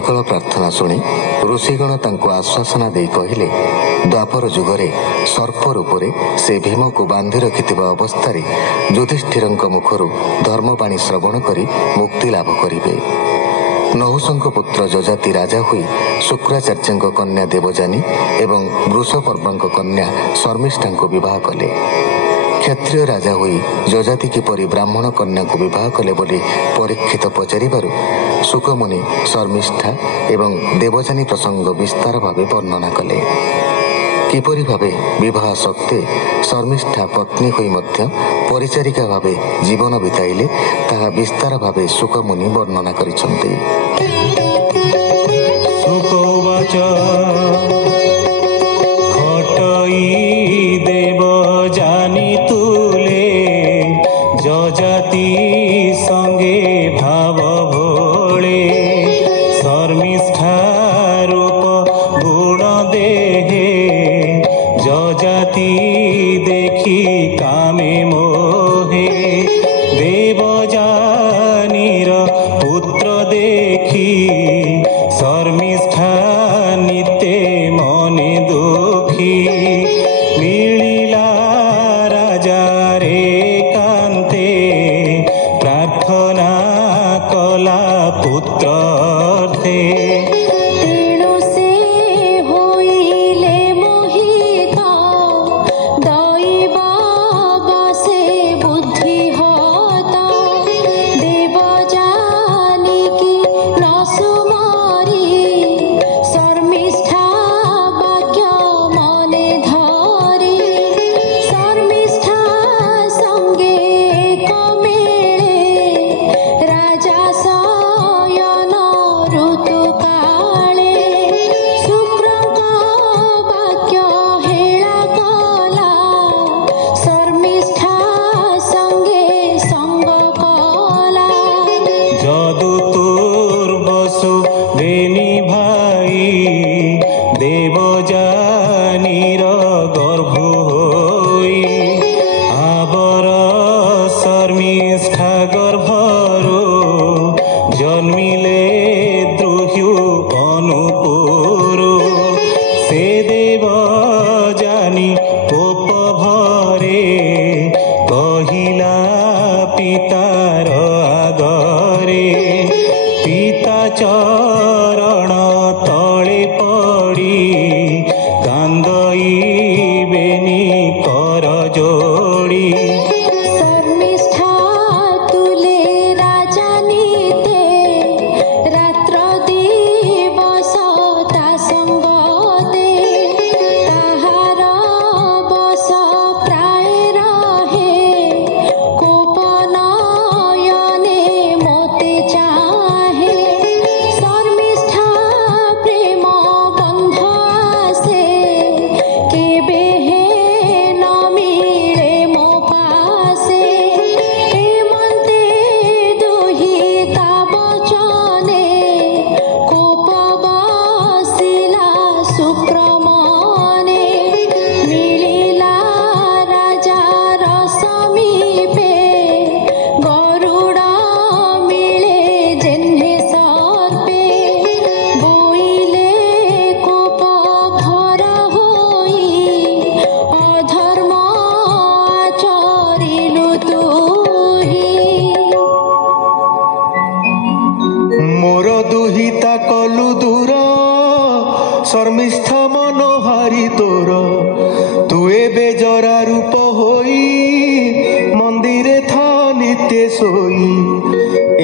ବିକଳ ପ୍ରାର୍ଥନା ଶୁଣି ଋଷିଗଣ ତାଙ୍କୁ ଆଶ୍ୱାସନା ଦେଇ କହିଲେ, ଦ୍ୱାପର ଯୁଗରେ ସର୍ପ ରୂପରେ ସେ ଭୀମକୁ ବାନ୍ଧି ରଖିଥିବା ଅବସ୍ଥାରେ ଯୁଧିଷ୍ଠିରଙ୍କ ମୁଖରୁ ଧର୍ମବାଣୀ ଶ୍ରବଣ କରି ମୁକ୍ତି ଲାଭ କରିବେ। ନହୁଷଙ୍କ ପୁତ୍ର ଯଜାତି ରାଜା ହୋଇ ଶୁକ୍ରାଚାର୍ଯ୍ୟଙ୍କ କନ୍ୟା ଦେବଯାନୀ ଏବଂ ବୃଷପର୍ବାଙ୍କ କନ୍ୟା ଶର୍ମିଷ୍ଠାଙ୍କୁ ବିବାହ କଲେ। କ୍ଷତ୍ରିୟ ରାଜା ହୋଇ ଯଜାତି କିପରି ବ୍ରାହ୍ମଣ କନ୍ୟାକୁ ବିବାହ କଲେ ବୋଲି ପରୀକ୍ଷିତ ପଚାରିବାରୁ ଶୁକମୁନି ଶର୍ମିଷ୍ଠା ଏବଂ ଦେବଯାନୀ ପ୍ରସଙ୍ଗ ବିସ୍ତାର ଭାବେ ବର୍ଣ୍ଣନା କଲେ। କିପରି ଭାବେ ବିବାହ ସତ୍ତ୍ୱେ ଶର୍ମିଷ୍ଠା ପତ୍ନୀ ହୋଇ ମଧ୍ୟ ପରିଚାରିକା ଭାବେ ଜୀବନ ବିତାଇଲେ ତାହା ବିସ୍ତାର ଭାବେ ଶୁକମୁନି ବର୍ଣ୍ଣନା କରିଛନ୍ତି। দেবযানী তুলে যজাতি সঙ্গে ভাব ভোলে শর্মিষ্ঠা রূপ গুণ দেহে যজাতি দেখি কামে মোহে দেবযানীর পুত্র দেখি শর্মিষ্ঠা নিতে মনে দুঃখী মিলিলা রাজারে কান্তে প্রার্থনা কলা পুত্রার্থে দেবযানীর গর্ভ হই আবর শর্মিষ্ঠা গর্ভরু জন্মিলে দ্রুহ্যু অনুপুরু সে দেবযানী কোপ ভরে কহিলা পিতার আগরে পিতা চরণ তলে পড়ি কান্দইবেনি কর যোড়ি শর্মিষ্ঠা তুলে রাজা নিতে রাত্র দিবস তা সঙ্গতে তাহার বস প্রায় রহে কোপ নয়নে মতে চাহে শর্মিষ্ঠা প্রেম বন্ধ আসে কেবে হে ন মিলে মো পাশে হেমন্তে দুহিতা বচনে কোপ বসিলা শুক্রমনে মিলিলা রাজার সমীপে গরুড় মিলে জেহ্নে সর্পে বইলে কোপ ভর হই অধর্ম আচরিলু তুহি মোর দুহিতা কলু দূর শর্মিষ্ঠা মনোহারি তোর তু এবে জরা রূপ হই মন্দিরে থা নিত্য শোই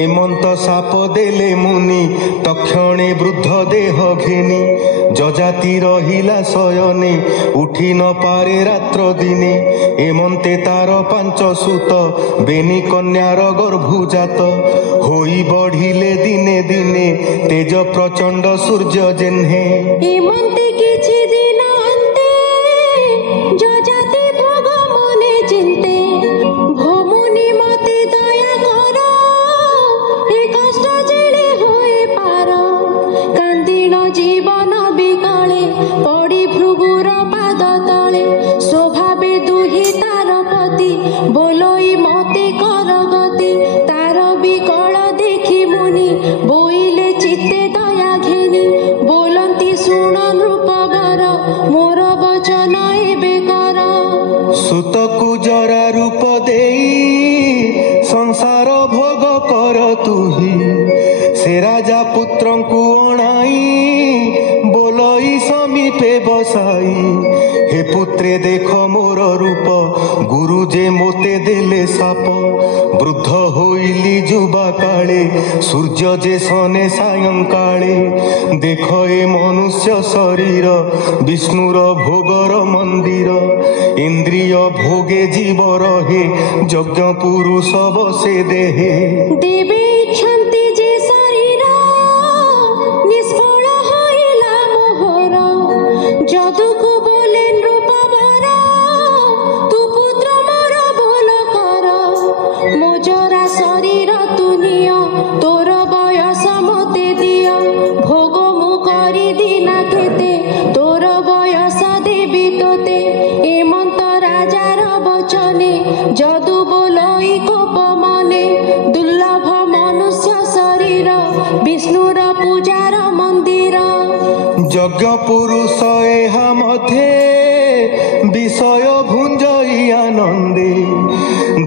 এমন্ত সাপ দেলে মুনি তক্ষণে বৃদ্ধ দেহ ঘেনি যজাতি রহিলা শয়নে উঠি ন পারে রাত্র দিনে এমন্তে তার পাঞ্চ সুত বেনি কন্যার গর্ভজাত হই বঢ়িলে দিনে দিনে তেজ প্রচণ্ড সূর্য জেহ্নে হেমন্তে কিছু দিন অন্তে যজাতি ভোগ মনে চিন্তে ভৌমুনি মতে দয়া কর এ কষ্ট জেলে হয়ে পার কান্দিণ জীবন বিকলে পড়ি ভৃগুর পাদ তলে স্বভাবে দুহিতার পতি বলই মতে কর গতি তার বিকল দেখি মুনি বইলে চিত্তে দয়া ঘে संसार भोग कर तुही से राजा पुत्रं को अणाई बोलई समीपे बसाई हे पुत्रे देख मोर रूप गुरु जे मोते देले साप वृद्ध होइली जुबा काले सूर्य जे सने सायं काले देख ए मनुष्य शरीर विष्णुर भोगर मंदिर इंद्रिय भोगे जीव रहे यज्ञ पुरुष बसे देहे देवे इच्छन्ति जे शरीर निष्फल होइला मोहर जदुको बोले नृपवर तू पुत्र मोर बोल कर मोजरा शरीर तू निय तोर बयस मते दिय भोग मु करी दिना केते तोर बयस देवी तोते एमंत राजार बचने जदु बोलई कोप मने दुर्लभ मनुष्य शरीर विष्णुर पूजार मंदिर यज्ञ पुरुष एहा मध्य विषय भुंजई आनंदे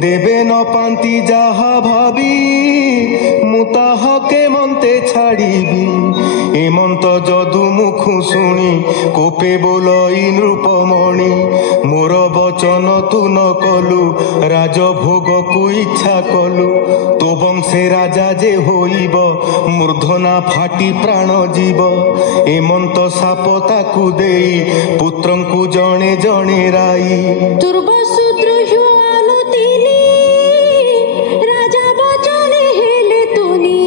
देवे न पांति जाहा भाबी मुताह के मन्ते छाड़ीबी एमंत जदु मुखु शुणी कोपे बोलई नृपमणि मोर बचन तू न कलु राजभोग को इच्छा कलु तो वंशे राजा जे होइब मूर्धना फाटी प्राण जीव एमंत साप ताकू देई पुत्रंकु जणे जणे राई दुर्बशुद्रुह्य अनुतिनी राजा बचने हेले तुनी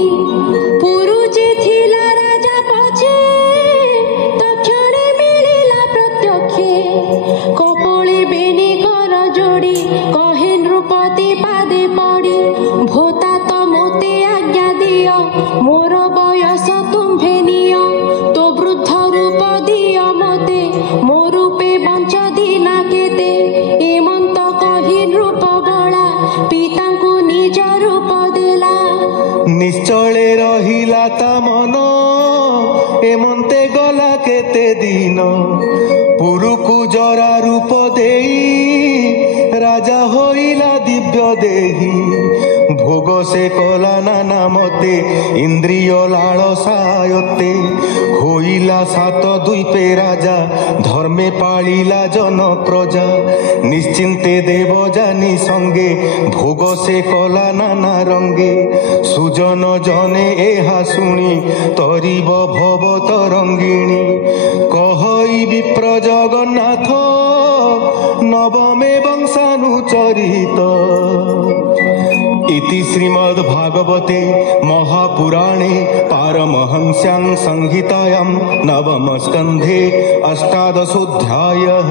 पुरु जे थिला राजा पछे तक्षणे मिलिला प्रत्यक्षे कपोळे बेनी कर जोड़ी कहे नृपति पादे पड़ी भोता तो मोते आज्ञा दियो मोर बयस तुम्भे नियो तो वृद्ध रूप दियो मते मो रूपे बंच दिना केते एमंत कही नृप बला पितांकु निज रूप देला निश्चले रहिला ता मन एमंते गला केते दिन पुरुकु जरा रूप देई राजा होइला दिव्य देही भोग से कला नाना मते इंद्रिय लालसायते होइला सात द्वीपे राजा धर्मे पालिला जन प्रजा निश्चिंते देव जानी संगे भोग से कला नाना रंगे सुजन जने एहा शुणी तरीब भव तरंगिणी कहई विप्र जगन्नाथ नवमे वंशानुचरित इति श्रीमद्भागवते महापुराणे पारमहंस्यां संहितायां नवमस्कन्धे 18ोऽध्यायः।